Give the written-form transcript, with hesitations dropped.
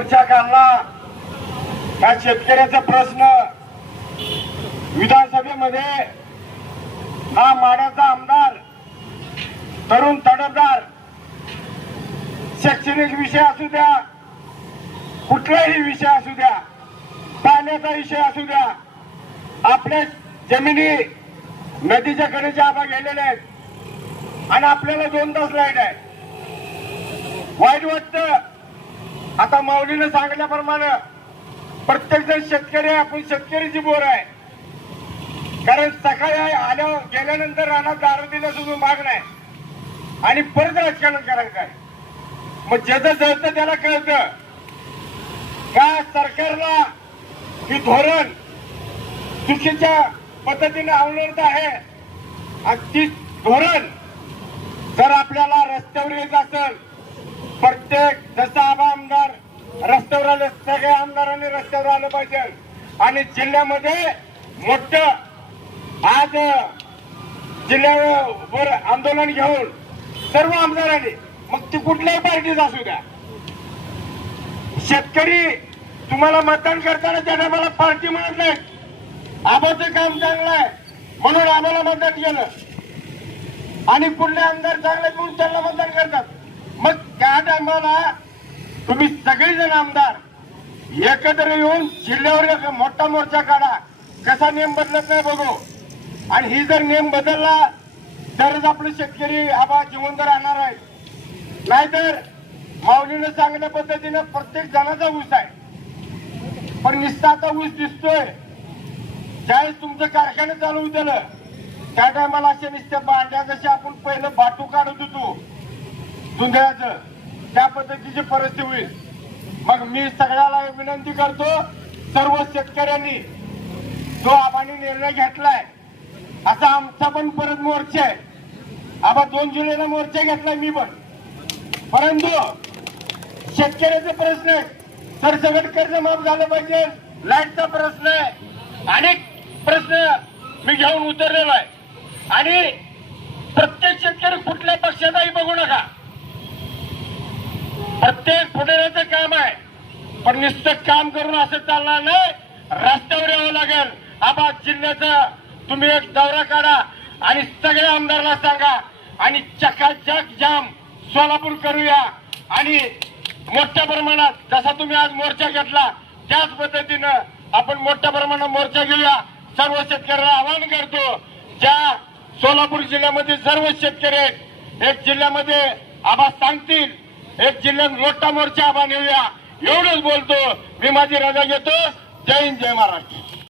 मोर्चा काढला। या शेतकऱ्याचा प्रश्न विधानसभेमध्ये हा माड्याचा आमदार, तरुण तडफदार, शैक्षणिक विषय असू द्या, कुठलाही विषय असू द्या, पाण्याचा विषय असू द्या, आपल्या जमिनी नदीच्या कडेच्या आबा गेलेले आहेत आणि आपल्याला 2 तास लाईट आहे। वाईट वाटतं। आता माऊलीने सांगितल्याप्रमाणे प्रत्येक जण शेतकरी आहे, आपण शेतकरीची बोर आहे। कारण सकाळी आल्या गेल्यानंतर रानात दारू दिलं सुद्धा माग नाही आणि परत राजकारण करायचं आहे। मग ज्याचं जळतं त्याला कळतं का सरकारला ही धोरण चुकीच्या पद्धतीने अवलंबित आहे। आणि ती धोरण जर आपल्याला रस्त्यावर येत असेल, प्रत्येक जसा आमदार रस्त्यावर आले, सगळ्या आमदारांनी रस्त्यावर आलं पाहिजे आणि जिल्ह्यामध्ये मोठं आज जिल्ह्यावर आंदोलन घेऊन सर्व आमदारांनी, मग ती कुठल्याही पार्टीचा असू द्या, शेतकरी तुम्हाला मतदान करताना त्यांना मला पार्टी म्हणत नाही, आबाचं काम चांगलं आहे म्हणून आम्हाला मतदान केलं आणि कुठले आमदार चांगले म्हणून त्यांना मतदान करतात। मग त्या टायमाला तुम्ही सगळेजण आमदार एकत्र येऊन जिल्ह्यावर एक मोठा मोर्चा काढा, कसा नियम बदलत नाही बघू। आणि ही जर नियम बदलला तरच आपले शेतकरी आबा जिवंत राहणार आहे। नाहीतर माऊलीने सांगण्या पद्धतीने प्रत्येक जणाचा ऊस आहे, पण निस्ताचा ऊस दिसतोय। ज्यावेळेस तुमचं कारखाना चालू होतं त्या टायमाला असे नुसत्या बांड्या जसे आपण पहिलं बाटू काढत होतो धुंदळ्याचं, त्या पद्धतीची परिस्थिती होईल। मग मी सगळ्याला विनंती करतो, सर्व शेतकऱ्यांनी जो आबांनी निर्णय घेतलाय असा आमचा पण परत मोर्चा आहे। आबा 2 जुलैला मोर्चा घेतलाय मी पण, परंतु शेतकऱ्याचे प्रश्न आहे, सरसकट कर्ज माफ झालं पाहिजे, लाईटचा प्रश्न आहे, अनेक प्रश्न मी घेऊन उतरलेलो आहे। आणि प्रत्येक शेतकरी कुठल्या पक्षाचाही बघू नका, प्रत्येक पुढाऱ्याचं काम आहे, पण नुसतं काम करून असं चालणार नाही, रस्त्यावर यावं लागेल। आबा जिल्ह्याचा तुम्ही एक दौरा काढा आणि सगळ्या आमदारांना सांगा आणि चकाचक जाम सोलापूर करूया आणि मोठ्या प्रमाणात जसा तुम्ही आज मोर्चा घेतला त्याच पद्धतीनं आपण मोठ्या प्रमाणात मोर्चा घेऊया। सर्व शेतकऱ्यांना आवाहन करतो, ज्या सोलापूर जिल्ह्यामध्ये सर्व शेतकरी आहेत, एक जिल्ह्यामध्ये आबा सांगतील, एक जिल्ह्यात मोठा मोर्चा आबा नेऊया, एवढंच बोलतो मी, माझी रजा घेतो। जय हिंद, जय महाराष्ट्र।